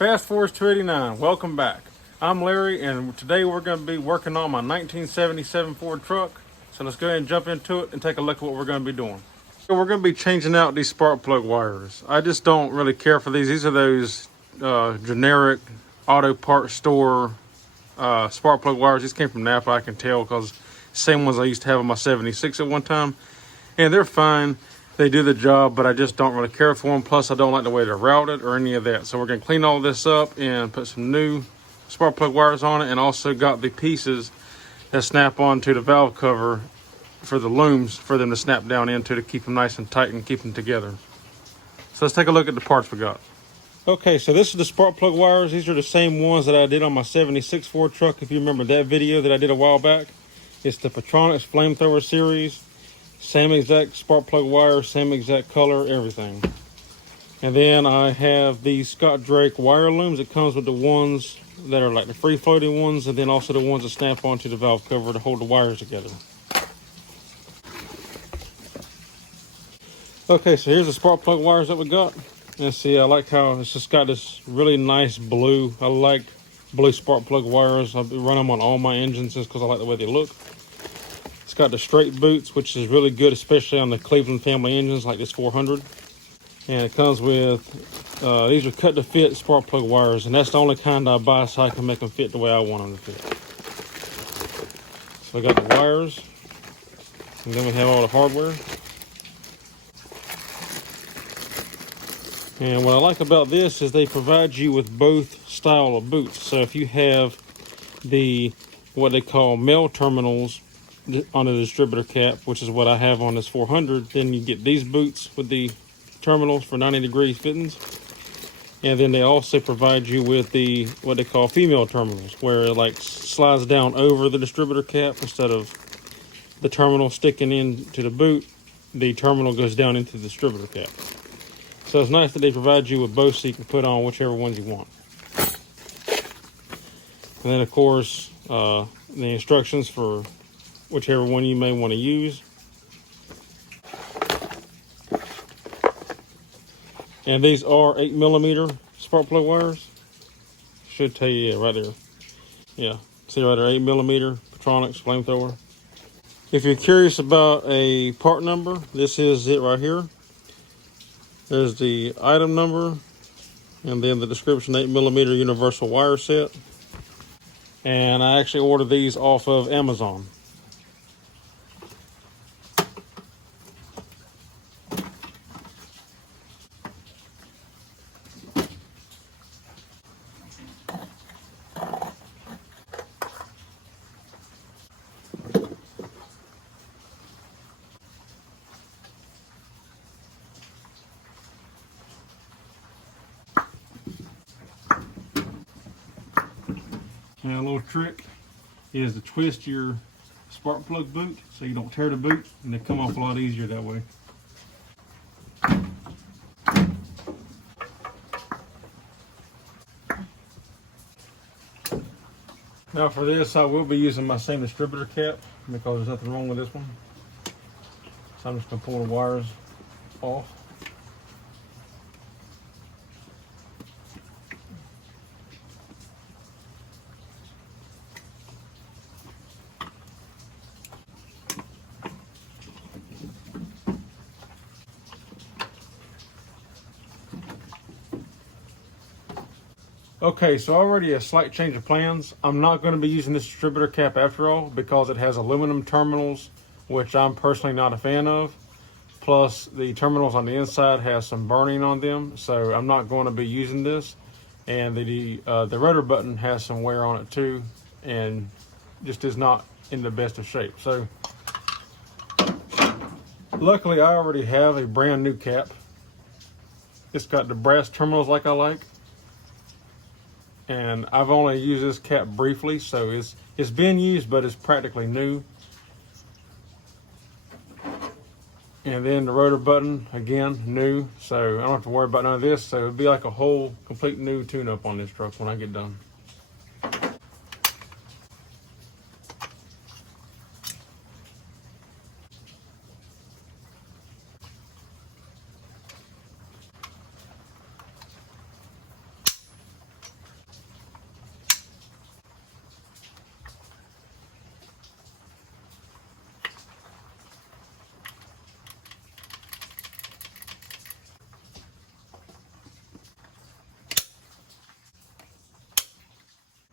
Fast Forward 289, welcome back. I'm Larry, and today we're going to be working on my 1977 Ford truck. So let's go ahead and jump into it and take a look at what we're going to be doing. So we're going to be changing out these spark plug wires. I just don't really care for these. These are those generic auto parts store spark plug wires. These came from Napa, I can tell, because same ones I used to have on my 76 at one time. And they're fine. They do the job, but I just don't really care for them. Plus, I don't like the way they're routed or any of that. So we're going to clean all this up and put some new spark plug wires on it, and also got the pieces that snap onto the valve cover for the looms for them to snap down into to keep them nice and tight and keep them together. So let's take a look at the parts we got. Okay, so this is the spark plug wires. These are the same ones that I did on my 76 Ford truck. If you remember that video that I did a while back, it's the Pertronix flamethrower series. Same exact spark plug wire, same exact color, everything. And then I have the Scott Drake wire looms. It comes with the ones that are like the free floating ones, and then also the ones that snap onto the valve cover to hold the wires together. Okay, so here's the spark plug wires that we got. And see, I like how it's just got this really nice blue. I like blue spark plug wires. I run them on all my engines just because I like the way they look. It's got the straight boots, which is really good, especially on the Cleveland family engines like this 400. And it comes with, these are cut to fit spark plug wires, and that's the only kind I buy so I can make them fit the way I want them to fit. So I got the wires, and then we have all the hardware. And what I like about this is they provide you with both style of boots. So if you have the, what they call male terminals on the distributor cap, which is what I have on this 400, then you get these boots with the terminals for 90-degree fittings. And then they also provide you with the, what they call female terminals, where it like slides down over the distributor cap. Instead of the terminal sticking into the boot, the terminal goes down into the distributor cap. So it's nice that they provide you with both so you can put on whichever ones you want. And then of course, the instructions for whichever one you may want to use. And these are 8mm spark plug wires. Should tell you, yeah, right there. Yeah, see right there, 8mm Pertronix flamethrower. If you're curious about a part number, this is it right here. There's the item number, and then the description, 8mm universal wire set. And I actually ordered these off of Amazon. Now a little trick is to twist your spark plug boot so you don't tear the boot, and they come off a lot easier that way. Now for this, I will be using my same distributor cap because there's nothing wrong with this one. So I'm just going to pull the wires off. Okay, so already a slight change of plans. I'm not going to be using this distributor cap after all because it has aluminum terminals, which I'm personally not a fan of. Plus the terminals on the inside have some burning on them, so I'm not going to be using this. And the rotor button has some wear on it too, and just is not in the best of shape. So luckily I already have a brand new cap. It's got the brass terminals like I like. And I've only used this cap briefly, so it's been used, but it's practically new. And then the rotor button, again, new, so I don't have to worry about none of this. So it'd be like a whole complete new tune-up on this truck when I get done.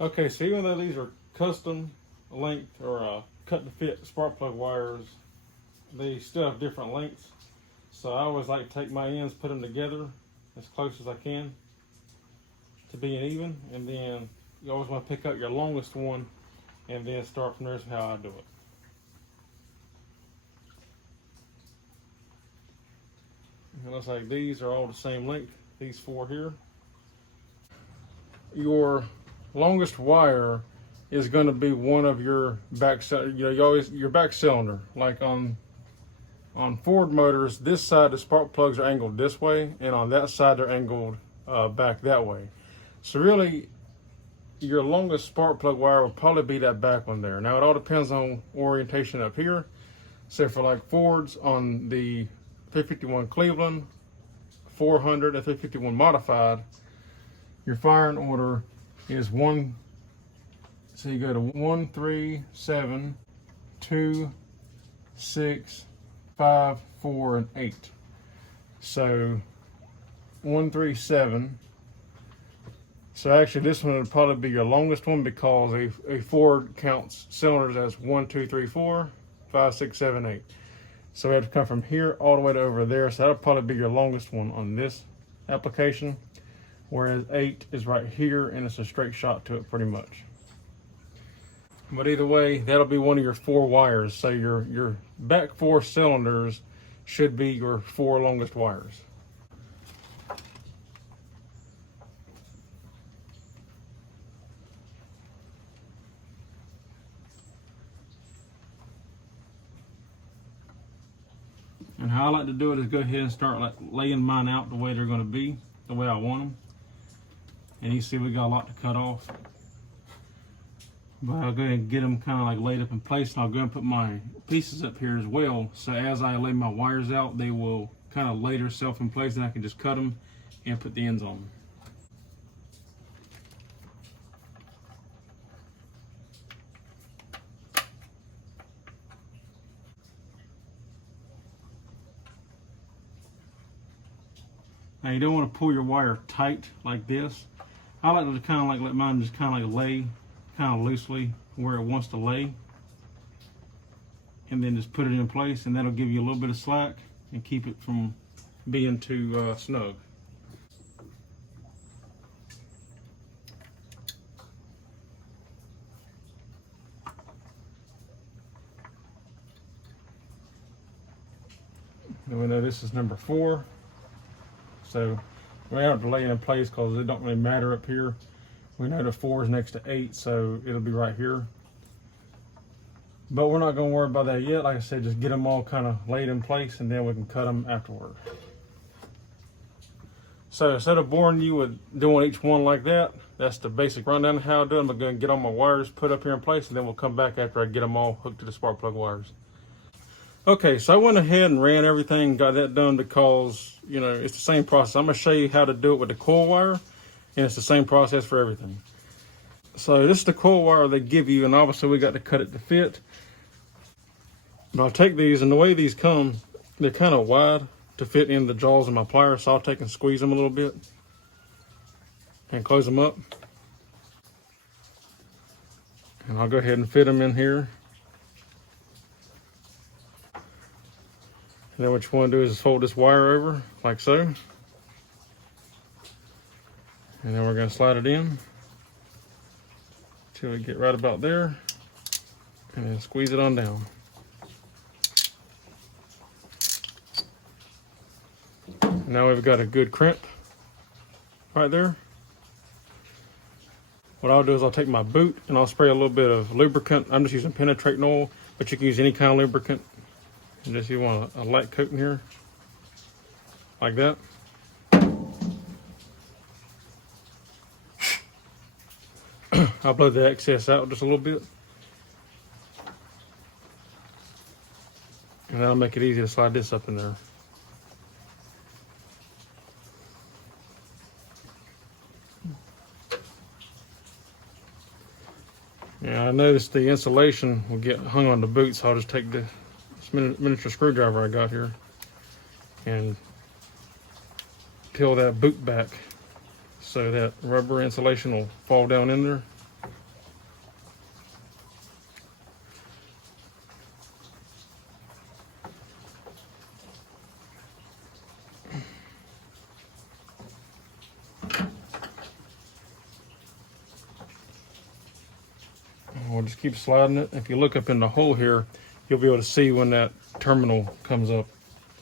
Okay, so even though these are custom length or cut to fit spark plug wires, they still have different lengths. So I always like to take my ends, put them together as close as I can to being even, and then you always want to pick up your longest one and then start from there is how I do it. It looks like these are all the same length, these four here. Your longest wire is going to be one of your back, your back cylinder. Like on Ford motors, this side the spark plugs are angled this way, and on that side they're angled back that way. So really, your longest spark plug wire will probably be that back one there. Now it all depends on orientation up here. So for like Fords on the 351 Cleveland, 400 and 351 modified, your firing order is one. So you go to 1, 3, 7, 2, 6, 5, 4, and 8. So 1, 3, 7. So actually this one would probably be your longest one because a Ford counts cylinders as 1, 2, 3, 4, 5, 6, 7, 8. So we have to come from here all the way to over there. So that'll probably be your longest one on this application. Whereas 8 is right here and it's a straight shot to it pretty much. But either way, that'll be one of your 4 wires. So your back 4 cylinders should be your 4 longest wires. And how I like to do it is go ahead and start like laying mine out the way they're going to be, the way I want them. And you see we got a lot to cut off. But I'll go ahead and get them kind of like laid up in place, and I'll go and put my pieces up here as well. So as I lay my wires out, they will kind of lay themselves in place, and I can just cut them and put the ends on them. Now you don't want to pull your wire tight like this. I like to kind of like let mine just kind of like lay kind of loosely where it wants to lay, and then just put it in place, and that'll give you a little bit of slack and keep it from being too snug. And we know this is number 4. So we have to lay it in place because it don't really matter up here. We know the 4 is next to 8, so it'll be right here. But we're not going to worry about that yet. Like I said, just get them all kind of laid in place, and then we can cut them afterward. So instead of boring you with doing each one like that, that's the basic rundown of how I do them. I'm going to get all my wires put up here in place, and then we'll come back after I get them all hooked to the spark plug wires. Okay, so I went ahead and ran everything, got that done because, you know, it's the same process. I'm going to show you how to do it with the coil wire, and it's the same process for everything. So this is the coil wire they give you, and obviously we got to cut it to fit. But I'll take these, and the way these come, they're kind of wide to fit in the jaws of my pliers, so I'll take and squeeze them a little bit and close them up. And I'll go ahead and fit them in here. And then what you want to do is fold this wire over like so. And then we're going to slide it in until we get right about there, and then squeeze it on down. Now we've got a good crimp right there. What I'll do is I'll take my boot and I'll spray a little bit of lubricant. I'm just using penetrating oil, but you can use any kind of lubricant. And just you want a light coat in here, like that. I'll blow the excess out just a little bit. And that'll make it easy to slide this up in there. Yeah, I noticed the insulation will get hung on the boot, so I'll just take this miniature screwdriver I got here and peel that boot back so that rubber insulation will fall down in there. we'll just keep sliding it. If you look up in the hole here, you'll be able to see when that terminal comes up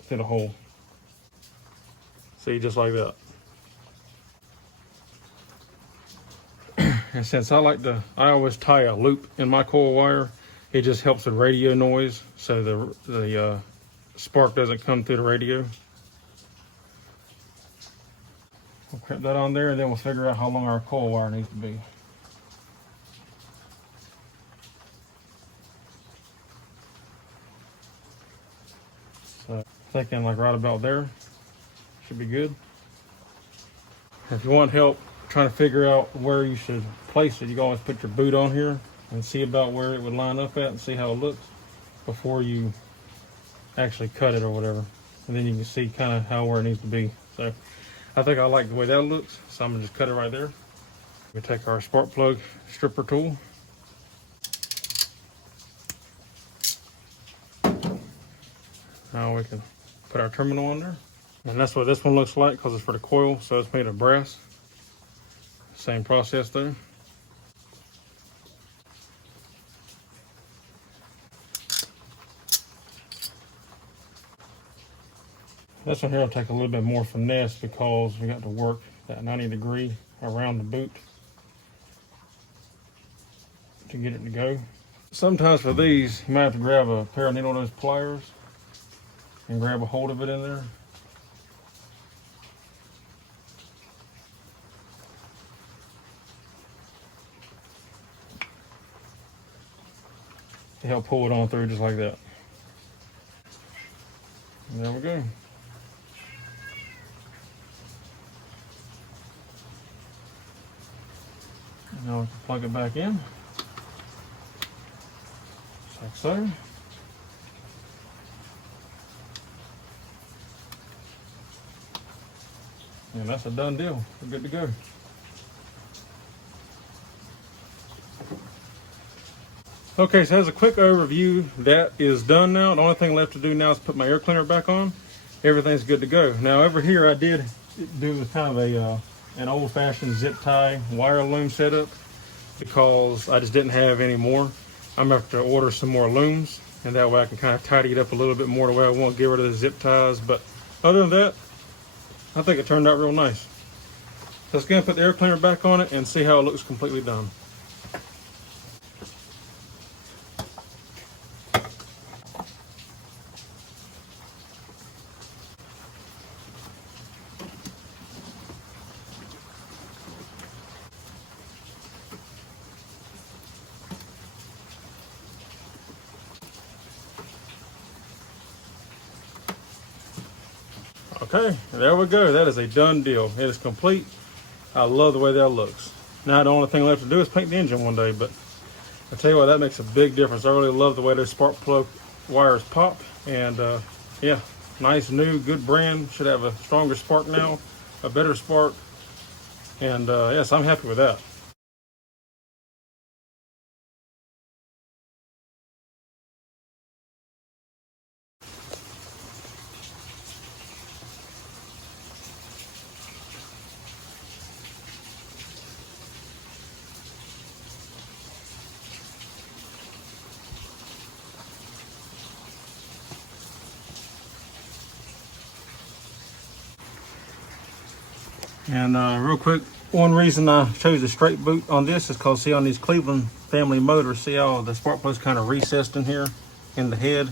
through the hole. See, just like that. And since I always tie a loop in my coil wire, it just helps with radio noise, so the spark doesn't come through the radio. We'll clip that on there, and then we'll figure out how long our coil wire needs to be. So thinking like right about there should be good. If you want help trying to figure out where you should place it, you can always put your boot on here and see about where it would line up at and see how it looks before you actually cut it or whatever. And then you can see kind of where it needs to be. So I think I like the way that looks, so I'm gonna just cut it right there. We take our spark plug stripper tool. Now we can put our terminal on there. And that's what this one looks like because it's for the coil, so it's made of brass. Same process there. This one here will take a little bit more finesse because we got to work that 90-degree around the boot to get it to go. Sometimes for these, you might have to grab a pair of needle nose pliers and grab a hold of it in there. To help pull it on through just like that. And there we go. Now we can plug it back in, just like so. And that's a done deal. We're good to go. Okay, so as a quick overview, that is done now. The only thing left to do now is put my air cleaner back on. Everything's good to go. Now over here I did do kind of an old-fashioned zip tie wire loom setup because I just didn't have any more. I'm gonna have to order some more looms, and that way I can kind of tidy it up a little bit more the way I won't get rid of the zip ties. But other than that, I think it turned out real nice. So let's go and put the air cleaner back on it and see how it looks completely done. Okay, there we go. That is a done deal. It is complete. I love the way that looks. Now the only thing left to do is paint the engine one day, but I tell you what, that makes a big difference. I really love the way those spark plug wires pop, and yeah, nice, new, good brand. Should have a stronger spark now, a better spark, and yes, I'm happy with that. And real quick, one reason I chose a straight boot on this is because see on these Cleveland family motors, see how the spark plug's kind of recessed in here in the head.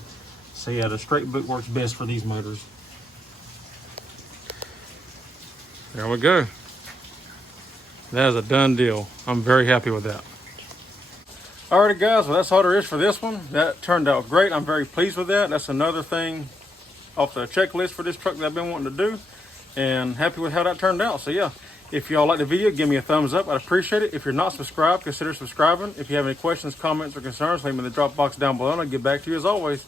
So yeah, the straight boot works best for these motors. There we go. That is a done deal. I'm very happy with that. Alrighty guys, well that's all there is for this one. That turned out great. I'm very pleased with that. That's another thing off the checklist for this truck that I've been wanting to do, and happy with how that turned out. So yeah, if y'all like the video, give me a thumbs up. I'd appreciate it. If you're not subscribed, consider subscribing. If you have any questions, comments, or concerns, leave them in the drop box down below, and I'll get back to you as always.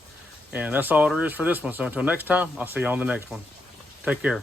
And that's all there is for this one. So until next time, I'll see you on the next one. Take care.